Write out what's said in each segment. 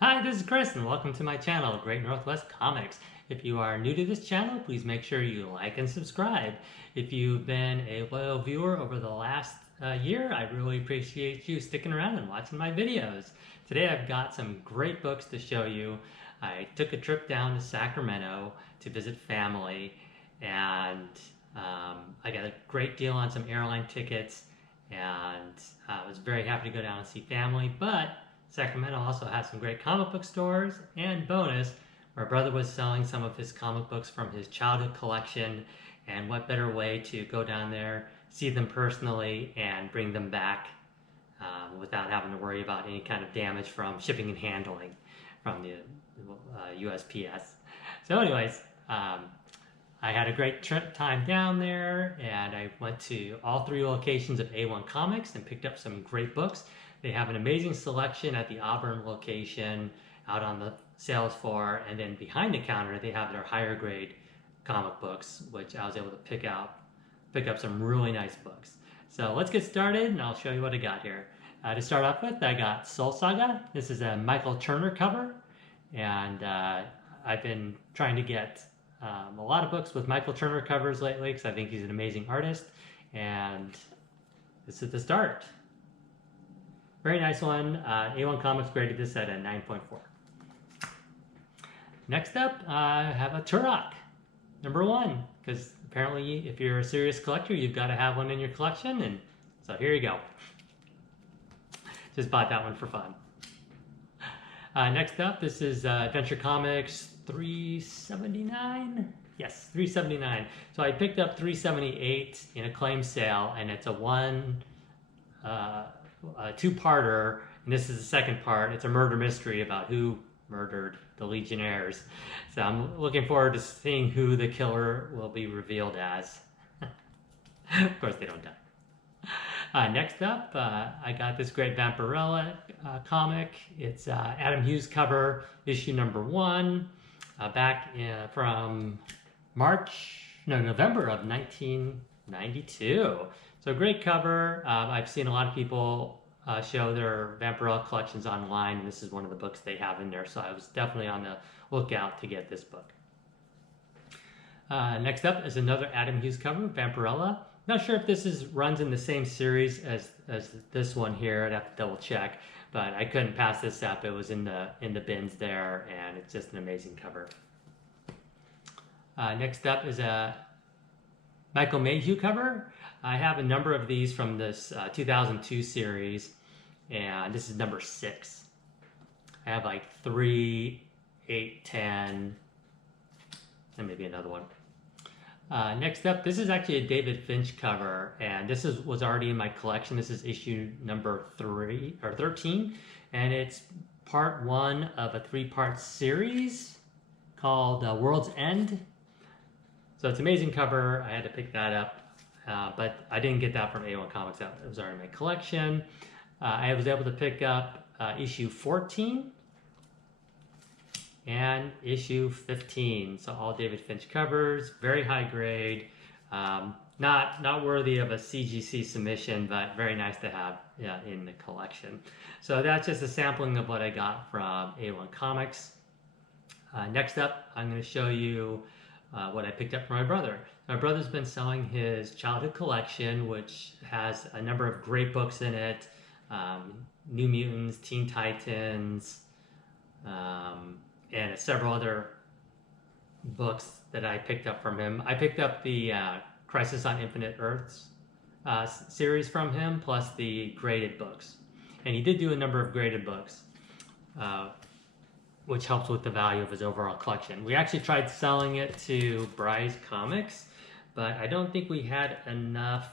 Hi, this is Chris, and welcome to my channel, Great Northwest Comics. If you are new to this channel, please make sure you like and subscribe. If you've been a loyal viewer over the last year, I really appreciate you sticking around and watching my videos. Today I've got some great books to show you. I took a trip down to Sacramento to visit family, and I got a great deal on some airline tickets, and I was very happy to go down and see family, but Sacramento also has some great comic book stores, and bonus, my brother was selling some of his comic books from his childhood collection, and what better way to go down there, see them personally, and bring them back without having to worry about any kind of damage from shipping and handling from the USPS. So anyways, I had a great time down there, and I went to all three locations of A1 Comics and picked up some great books. They have an amazing selection at the Auburn location out on the sales floor, and then behind the counter they have their higher grade comic books, which I was able to pick up some really nice books. So let's get started, and I'll show you what I got here. To start off with, I got Soul Saga. This is a Michael Turner cover, and I've been trying to get a lot of books with Michael Turner covers lately because I think he's an amazing artist, and this is the start. Very nice one. A1 Comics graded this at a 9.4. Next up, I have a Turok, #1, because apparently if you're a serious collector, you've got to have one in your collection, and so here you go. Just bought that one for fun. Next up, this is Adventure Comics 379. Yes, 379. So I picked up 378 in a claim sale, and it's a two-parter, and this is the second part. It's a murder mystery about who murdered the Legionnaires. So I'm looking forward to seeing who the killer will be revealed as. Of course, they don't die. Next up, I got this great Vampirella comic. It's Adam Hughes cover, issue #1, back from November of 1992. So great cover. I've seen a lot of people show their Vampirella collections online, and this is one of the books they have in there, so I was definitely on the lookout to get this book. Next up is another Adam Hughes cover, Vampirella. Not sure if this runs in the same series as this one here. I'd have to double check, but I couldn't pass this up. It was in the bins there, and it's just an amazing cover. Next up is a Michael Mayhew cover. I have a number of these from this 2002 series, and this is #6. I have like 3, 8, 10, and maybe another one. Next up, this is actually a David Finch cover, and this was already in my collection. This is issue #13, and it's part 1 of a 3-part series called World's End. So it's an amazing cover. I had to pick that up, but I didn't get that from A1 Comics. It was already in my collection. I was able to pick up issue 14 and issue 15. So all David Finch covers, very high grade, not worthy of a CGC submission, but very nice to have in the collection. So that's just a sampling of what I got from A1 Comics. Next up, I'm going to show you what I picked up for my brother. My brother's been selling his childhood collection, which has a number of great books in it. New Mutants, Teen Titans, and several other books that I picked up from him. I picked up the Crisis on Infinite Earths series from him, plus the graded books. And he did do a number of graded books, which helps with the value of his overall collection. We actually tried selling it to Bry's Comics, but I don't think we had enough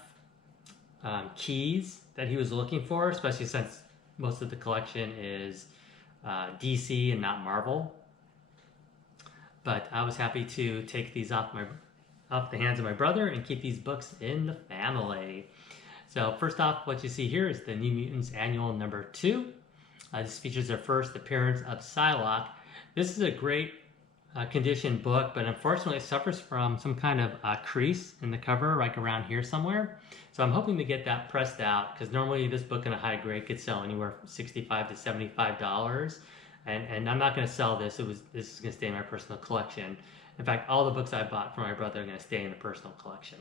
keys that he was looking for, especially since most of the collection is DC and not Marvel. But I was happy to take these off the hands of my brother and keep these books in the family. So first off, what you see here is the New Mutants Annual #2. This features their first appearance of Psylocke. This is a great condition book, but unfortunately it suffers from some kind of crease in the cover, like around here somewhere. So I'm hoping to get that pressed out, because normally this book in a high grade could sell anywhere from $65 to $75. And I'm not going to sell this. This is going to stay in my personal collection. In fact, all the books I bought for my brother are going to stay in the personal collection.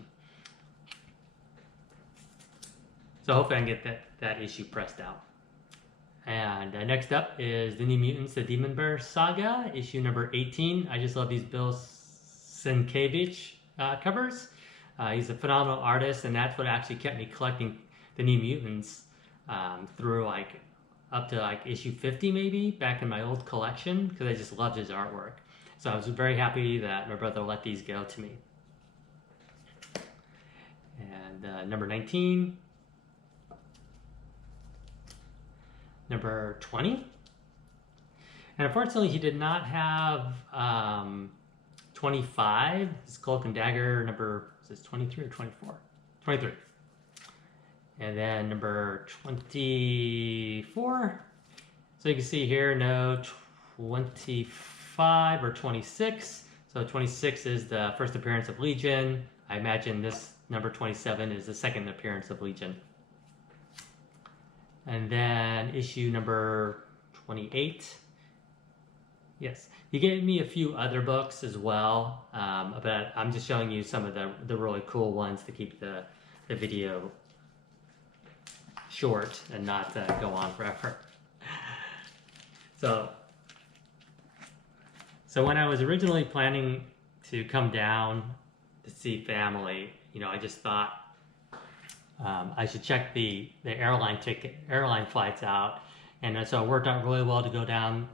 So hopefully I can get that issue pressed out. And next up is The New Mutants, the Demon Bear Saga, issue number 18. I just love these Bill Sienkiewicz covers. He's a phenomenal artist, and that's what actually kept me collecting The New Mutants through like up to like issue 50 maybe back in my old collection, because I just loved his artwork. So I was very happy that my brother let these go to me. And number 19. Number 20. And unfortunately, he did not have 25. His Cloak and Dagger number, is this 23 or 24? 23. And then number 24. So you can see here, no 25 or 26. So 26 is the first appearance of Legion. I imagine this number 27 is the second appearance of Legion. And then issue number 28. Yes, he gave me a few other books as well, but I'm just showing you some of the really cool ones to keep the video short and not go on forever. So when I was originally planning to come down to see family, you know, I just thought I should check the airline flights out, and so it worked out really well to go down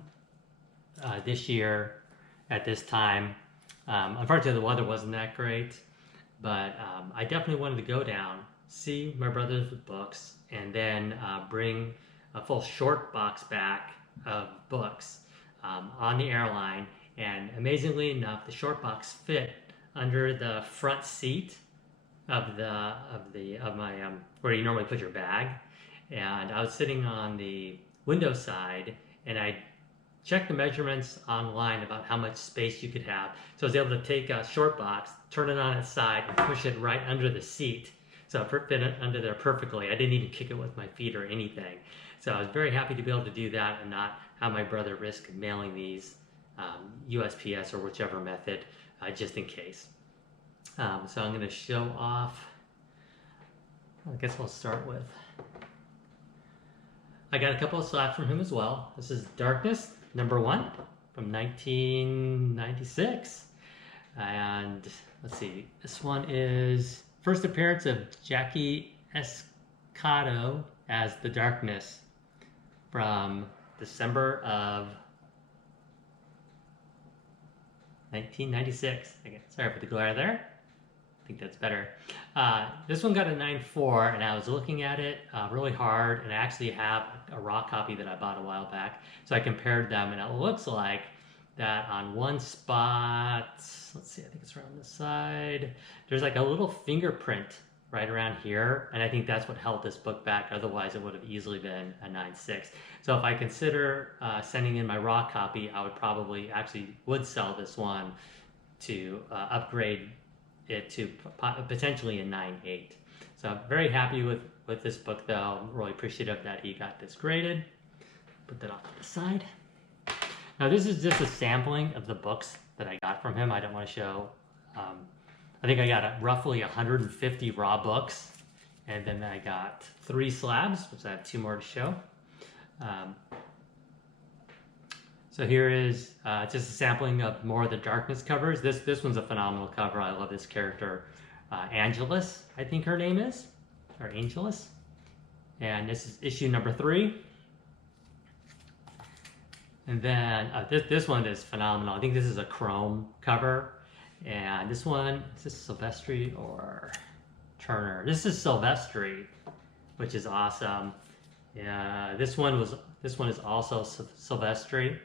this year at this time. Unfortunately, the weather wasn't that great, but I definitely wanted to go down, see my brothers with books, and then bring a full short box back of books on the airline. And amazingly enough, the short box fit under the front seat of my where you normally put your bag, and I was sitting on the window side, and I checked the measurements online about how much space you could have. So I was able to take a short box, turn it on its side, and push it right under the seat. So it fit under there perfectly. I didn't even kick it with my feet or anything. So I was very happy to be able to do that and not have my brother risk mailing these USPS or whichever method, just in case. So I'm going to show off, I guess I'll start with, I got a couple of slabs from him as well. This is Darkness, number 1 from 1996. And let's see, this one is first appearance of Jackie Escato as the Darkness from December of 1996. Again, sorry for the glare there. I think that's better. This one got a 9.4, and I was looking at it really hard, and I actually have a raw copy that I bought a while back. So I compared them, and it looks like that on one spot, let's see, I think it's around this side, there's like a little fingerprint right around here, and I think that's what held this book back. Otherwise, it would have easily been a 9.6. So if I consider sending in my raw copy, I would probably would sell this one to upgrade it to potentially a 9.8. So I'm very happy with this book, though. I'm really appreciative that he got this graded. Put that off to the side. Now this is just a sampling of the books that I got from him. I don't want to show. I think I got roughly 150 raw books, and then I got 3 slabs, which I have 2 more to show. So here is just a sampling of more of the Darkness covers. This one's a phenomenal cover. I love this character, Angelus, I think her name is, or Angelus. And this is issue number 3. And then this one is phenomenal. I think this is a chrome cover. And this one, is this Silvestri or Turner? This is Silvestri, which is awesome. Yeah, this one is also Silvestri.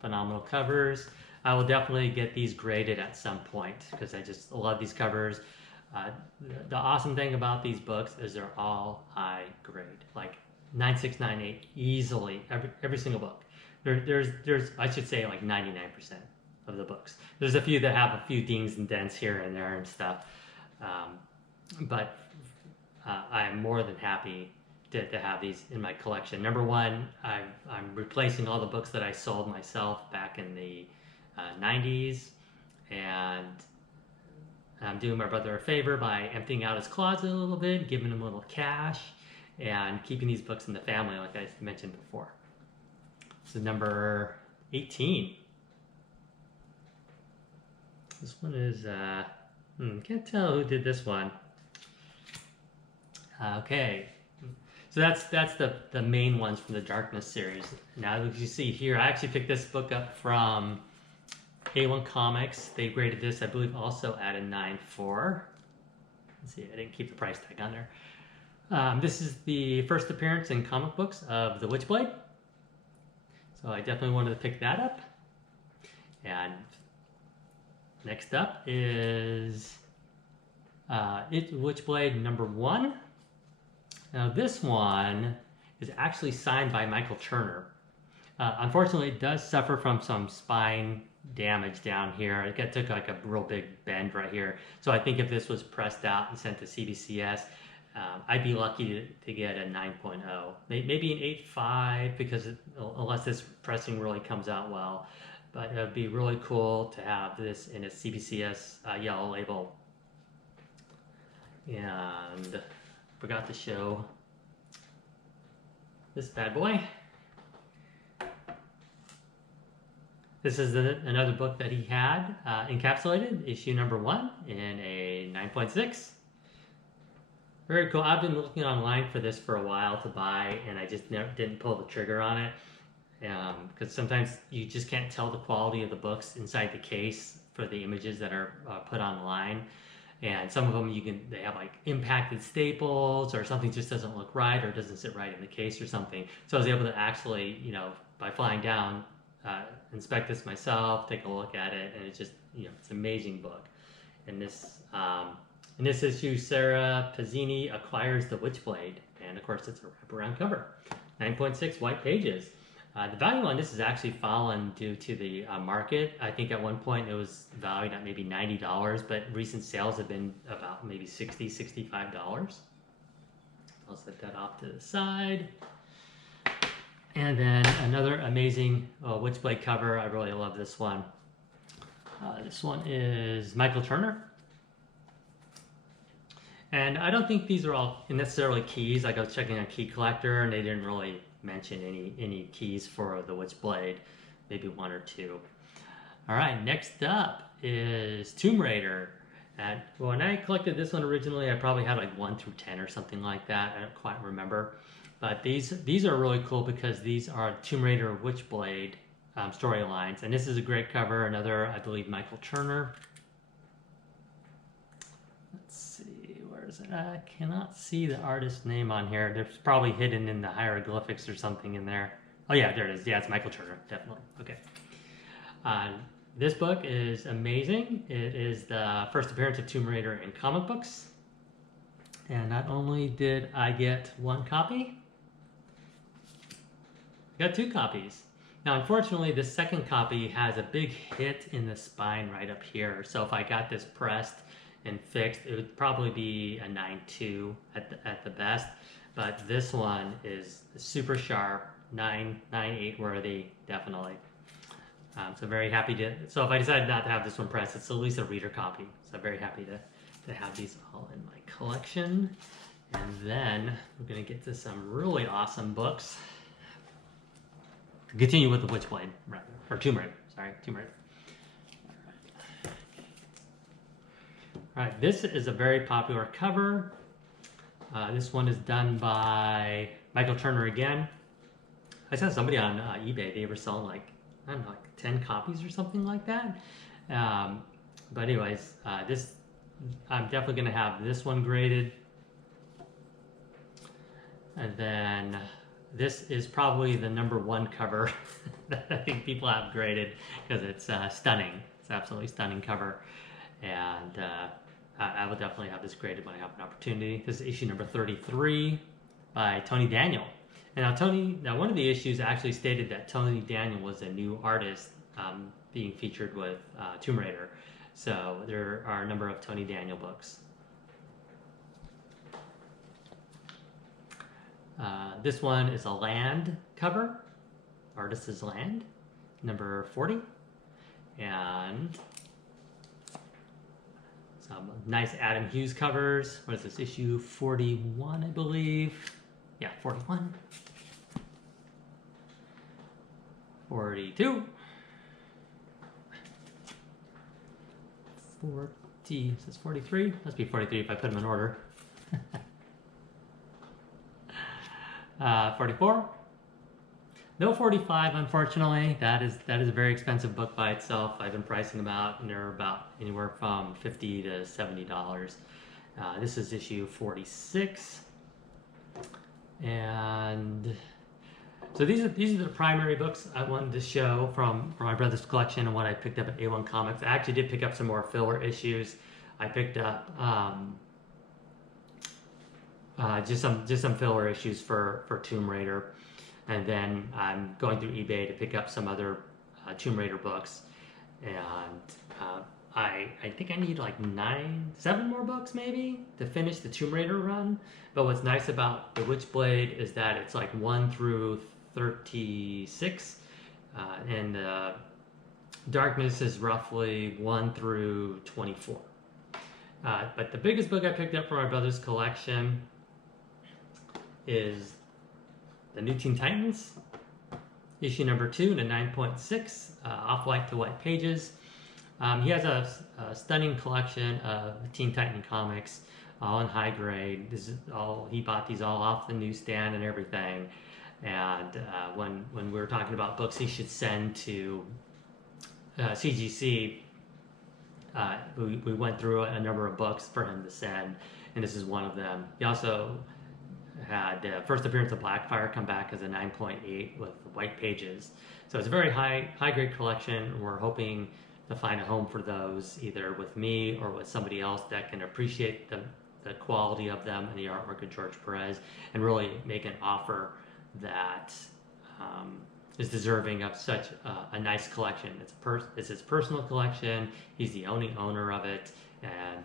Phenomenal covers. I will definitely get these graded at some point because I just love these covers. The awesome thing about these books is they're all high grade, like 9.6, 9.8 easily, every single book. There's I should say like 99% of the books. There's a few that have a few dings and dents here and there and stuff, but I am more than happy to have these in my collection. Number one, I'm replacing all the books that I sold myself back in the 90s, and I'm doing my brother a favor by emptying out his closet a little bit, giving him a little cash, and keeping these books in the family like I mentioned before. This is number 18. This one is, can't tell who did this one. Okay, so that's the main ones from the Darkness series. Now, as you see here, I actually picked this book up from A1 Comics. They graded this, I believe, also at a 9.4. Let's see, I didn't keep the price tag on there. This is the first appearance in comic books of the Witchblade. So I definitely wanted to pick that up. And next up is Witchblade number 1. Now this one is actually signed by Michael Turner. Unfortunately, it does suffer from some spine damage down here. It took like a real big bend right here. So I think if this was pressed out and sent to CBCS, I'd be lucky to get a 9.0. Maybe an 8.5 because unless this pressing really comes out well. But it would be really cool to have this in a CBCS yellow label. And forgot to show this bad boy. This is another book that he had encapsulated, issue number 1 in a 9.6. Very cool. I've been looking online for this for a while to buy, and I just didn't pull the trigger on it. Because sometimes you just can't tell the quality of the books inside the case for the images that are put online. And some of them they have like impacted staples, or something just doesn't look right or doesn't sit right in the case or something. So I was able to actually, by flying down, inspect this myself, take a look at it, and it's just, it's an amazing book. In this issue, Sarah Pazzini acquires the Witchblade, and of course it's a wraparound cover. 9.6 white pages. The value on this has actually fallen due to the market. I think at one point it was valued at maybe $90, but recent sales have been about maybe $60, $65. I'll set that off to the side. And then another amazing Witchblade cover. I really love this one. This one is Michael Turner. And I don't think these are all necessarily keys. Like I was checking on Key Collector, and they didn't really mention any keys for the Witchblade, maybe 1 or 2. All right, next up is Tomb Raider. And when I collected this one originally, I probably had like 1 through 10 or something like that. I don't quite remember. But these are really cool because these are Tomb Raider Witchblade storylines. And this is a great cover, another, I believe, Michael Turner. Let's see, where is it? I cannot see the artist's name on here. There's probably hidden in the hieroglyphics or something in there. Oh yeah, there it is. Yeah, it's Michael Turner, definitely. Okay. This book is amazing. It is the first appearance of Tomb Raider in comic books. And not only did I get 1 copy, I got 2 copies. Now, unfortunately, the second copy has a big hit in the spine right up here. So if I got this pressed and fixed, it would probably be a 9.2 at the best. But this one is super sharp, 9.8 worthy, definitely. So very happy so if I decided not to have this one pressed, it's at least a reader copy. So I'm very happy to have these all in my collection. And then we're gonna get to some really awesome books. Continue with the Witchblade, right? Or Tomb Raider, sorry, Tomb Raider. All right, this is a very popular cover. This one is done by Michael Turner again. I saw somebody on eBay, they were selling like, I don't know, like 10 copies or something like that. But anyways, I'm definitely gonna have this one graded. And then this is probably the #1 cover that I think people have graded because it's stunning. It's absolutely stunning cover. And I will definitely have this graded when I have an opportunity. This is issue number 33 by Tony Daniel. And now one of the issues actually stated that Tony Daniel was a new artist being featured with Tomb Raider. So there are a number of Tony Daniel books. This one is a Land cover. Artist is Land, number 40. And some nice Adam Hughes covers. What is this, issue 41, I believe? Yeah, 41. 42. 40, is this 43? Must be 43 if I put them in order. 44. No 45, unfortunately. That is a very expensive book by itself. I've been pricing them out, and they're about anywhere from $50 to $70. This is issue 46, and so these are the primary books I wanted to show from my brother's collection and what I picked up at A1 Comics. I actually did pick up some more filler issues. I picked up just some filler issues for Tomb Raider. And then I'm going through eBay to pick up some other Tomb Raider books. And I think I need like 7 more books maybe to finish the Tomb Raider run. But what's nice about the Witchblade is that it's like 1 through 36. And Darkness is roughly 1 through 24. But the biggest book I picked up from my brother's collection is the New Teen Titans, issue number 2 to 9.6, off-white to white pages. He has a stunning collection of Teen Titan comics, all in high grade. This is all, he bought these all off the newsstand and everything. And when we were talking about books he should send to CGC, we went through a number of books for him to send, and this is one of them. He also had the first appearance of Blackfire come back as a 9.8 with white pages. So it's a very high grade collection. We're hoping to find a home for those, either with me or with somebody else that can appreciate the quality of them and the artwork of George Perez, and really make an offer that is deserving of such a nice collection. It's his personal collection. He's the only owner of it, and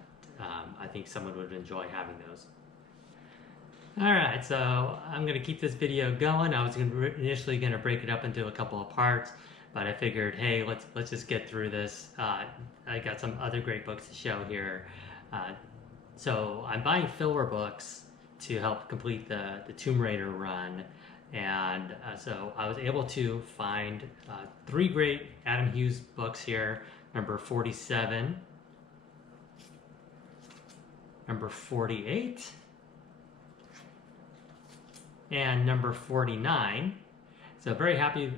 I think someone would enjoy having those. Alright, so I'm going to keep this video going. I was initially going to break it up into a couple of parts, but I figured, hey, let's just get through this. I got some other great books to show here. So I'm buying filler books to help complete the Tomb Raider run, and so I was able to find 3 great Adam Hughes books here. Number 47, number 48, and number 49. So very happy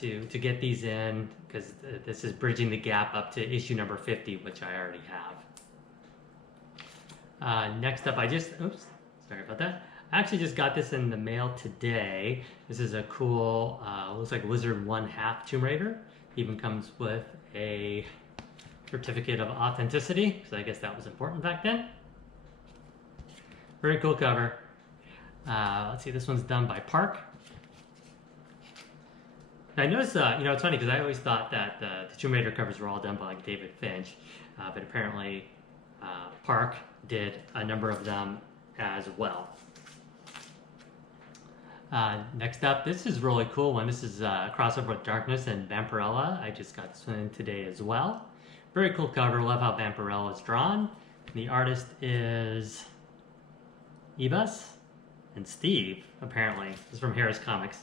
to get these in, because this is bridging the gap up to issue number 50, which I already have. Next up, oops, sorry about that. I actually just got this in the mail today. This is a cool, looks like Wizard 1/2 Tomb Raider. Even comes with a certificate of authenticity, because I guess that was important back then. Very cool cover. Let's see, this one's done by Park. Now I noticed, it's funny because I always thought that the Tomb Raider covers were all done by like David Finch, but apparently Park did a number of them as well. Next up, this is a really cool one. This is a crossover with Darkness and Vampirella. I just got this one in today as well. Very cool cover. Love how Vampirella is drawn. The artist is Ebus and Steve, apparently. This is from Harris Comics.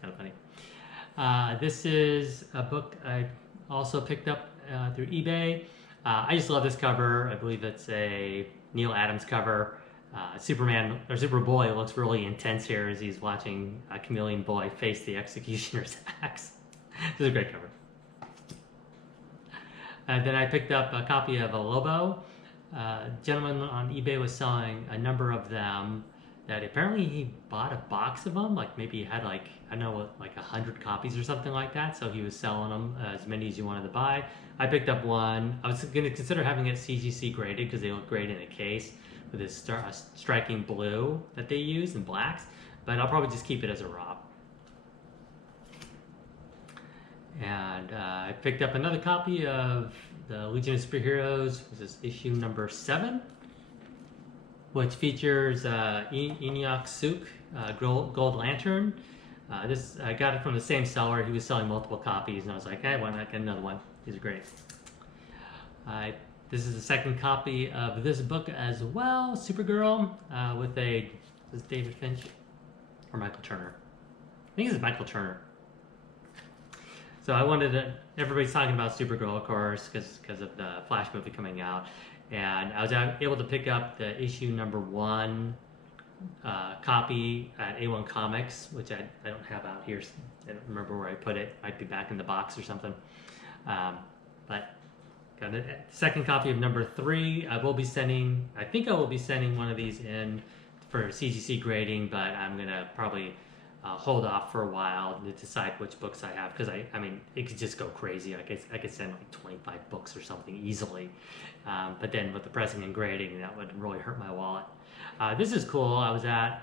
Kind of funny. This is a book I also picked up through eBay. I just love this cover. I believe it's a Neil Adams cover. Superboy looks really intense here as he's watching Chameleon Boy face the executioner's axe. This is a great cover. Then I picked up a copy of A Lobo. A gentleman on eBay was selling a number of them that apparently he bought a box of them, like maybe he had like, I don't know, like 100 copies or something like that, so he was selling them as many as you wanted to buy. I picked up one. I was going to consider having it CGC graded because they look great in a case with this striking blue that they use and blacks, but I'll probably just keep it as a raw. And I picked up another copy of the Legion of Superheroes. This is issue number 7, which features Inyak Suk Gold Lantern. This I got it from the same seller. He was selling multiple copies, and I was like, hey, why not get another one? These are great. This is the second copy of this book as well, Supergirl, with a, is David Finch or Michael Turner? I think it's Michael Turner. So I wanted to, everybody's talking about Supergirl, of course, because of the Flash movie coming out. And I was able to pick up the issue #1 copy at A1 Comics, which I don't have out here. I don't remember where I put it. Might be back in the box or something. But got a second copy of #3. I think I will be sending one of these in for CGC grading, but I'm going to probably hold off for a while to decide which books I have, because I mean, it could just go crazy. I could send like 25 books or something easily. But then with the pressing and grading, that would really hurt my wallet. This is cool. I was at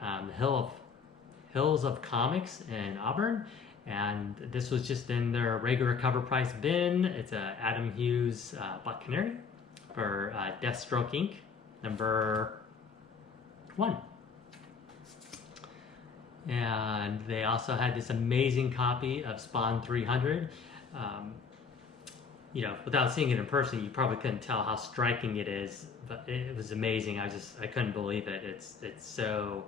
Hills of Comics in Auburn, and this was just in their regular cover price bin. It's a Adam Hughes Black Canary for Deathstroke Inc. #1. And they also had this amazing copy of Spawn 300. You know, without seeing it in person, you probably couldn't tell how striking it is, but it was amazing. I couldn't believe it. It's so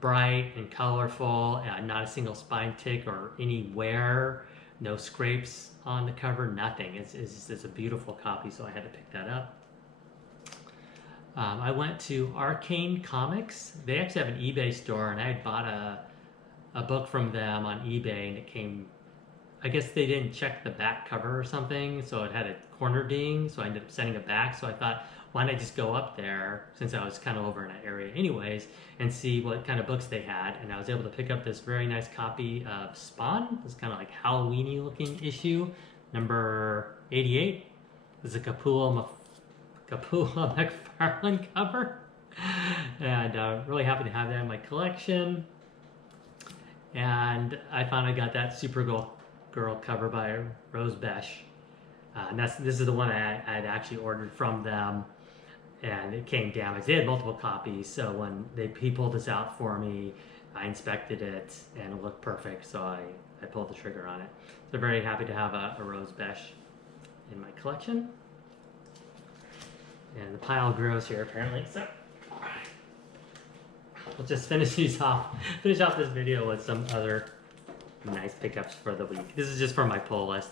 bright and colorful, not a single spine tick or any wear, no scrapes on the cover, nothing. It's a beautiful copy, so I had to pick that up. I went to Arcane Comics. They actually have an eBay store, and I had bought a book from them on eBay, and it came, I guess they didn't check the back cover or something, so it had a corner ding, so I ended up sending it back. So I thought, why not just go up there, since I was kind of over in that area anyways, and see what kind of books they had. And I was able to pick up this very nice copy of Spawn. It's kind of like Halloween-y looking issue, #88. This is a Capula McFarlane cover, and really happy to have that in my collection. And I finally got that Supergirl cover by Rose Besh, and this is the one I had actually ordered from them, and it came damaged. They had multiple copies, so when he pulled this out for me, I inspected it and it looked perfect, so I pulled the trigger on it. So very happy to have a Rose Besh in my collection. And the pile grows here apparently, so we'll just finish off this video with some other nice pickups for the week. This is just for my pull list.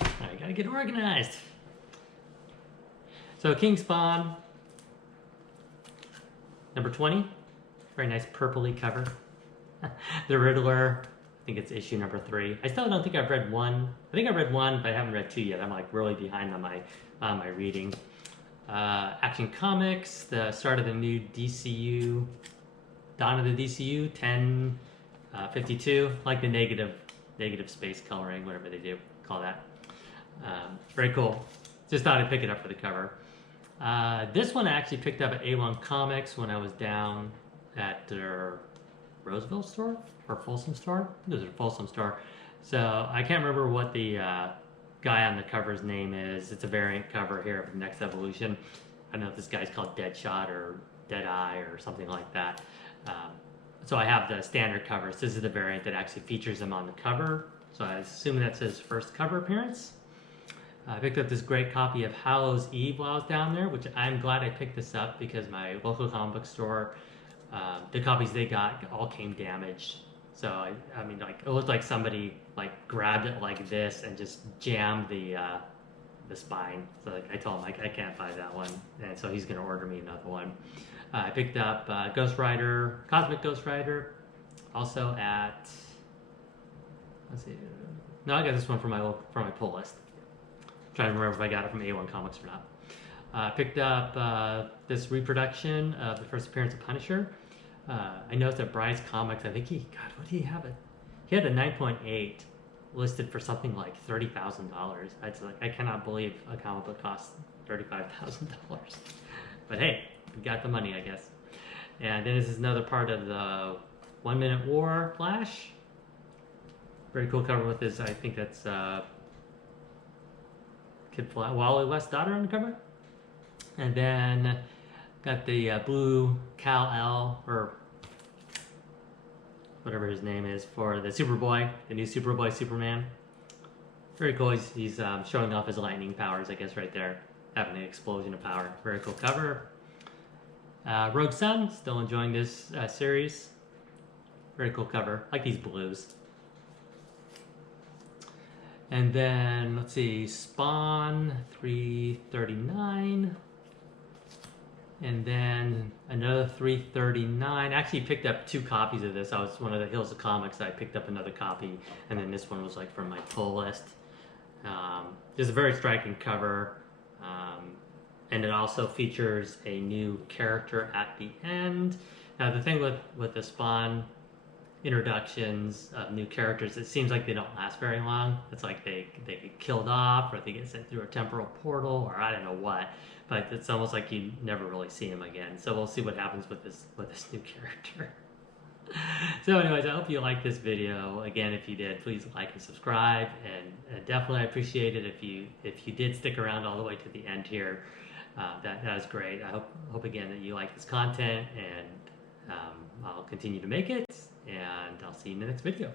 I gotta get organized. So King Spawn, #20, very nice purpley cover. The Riddler, I think it's issue #3. I still don't think I've read 1. I think I read 1, but I haven't read 2 yet. I'm like really behind on my reading. Action Comics, the start of the new DCU, Dawn of the DCU, 1052, like the negative space coloring, whatever they do call that. Very cool. Just thought I'd pick it up for the cover. This one I actually picked up at A1 Comics when I was down at their Roseville store or Folsom store. It was a Folsom store. So I can't remember what the guy on the cover's name is. It's a variant cover here of the Next Evolution. I don't know if this guy's called Deadshot or Deadeye or something like that. So I have the standard covers. This is the variant that actually features him on the cover. So I assume that's his first cover appearance. I picked up this great copy of Hallows Eve while I was down there, which I'm glad I picked this up because my local comic book store, the copies they got all came damaged. So I mean, like, it looked like somebody like grabbed it like this and just jammed the spine. So like, I told him I can't buy that one, and so he's gonna order me another one. I picked up Ghost Rider, Cosmic Ghost Rider, also at, let's see, no, I got this one from my pull list. I'm trying to remember if I got it from A1 Comics or not. I picked up this reproduction of the first appearance of Punisher. I noticed at Bryce Comics, I think what did he have it? He had a 9.8 listed for something like $30,000. I cannot believe a comic book costs $35,000. But hey, we got the money, I guess. And then this is another part of the 1 Minute War Flash. Very cool cover with his, I think that's Wally West's daughter on the cover. And then Got the blue Kal-El, or whatever his name is, for the Superboy, the new Superboy Superman. Very cool. He's showing off his lightning powers, I guess, right there. Having an explosion of power. Very cool cover. Rogue Sun, still enjoying this series. Very cool cover. I like these blues. And then, let's see, Spawn 339. And then another 339. I actually picked up 2 copies of this. I was one of the Hills of Comics. I picked up another copy. And then this one was like from my pull list. It's a very striking cover. And it also features a new character at the end. Now the thing with the Spawn introductions of new characters, it seems like they don't last very long. It's like they get killed off, or they get sent through a temporal portal, or I don't know what. But it's almost like you never really see him again. So we'll see what happens with this new character. So anyways, I hope you liked this video. Again, if you did, please like and subscribe, and definitely I appreciate it if you did stick around all the way to the end here. That is great. I hope again that you like this content, and I'll continue to make it, and I'll see you in the next video.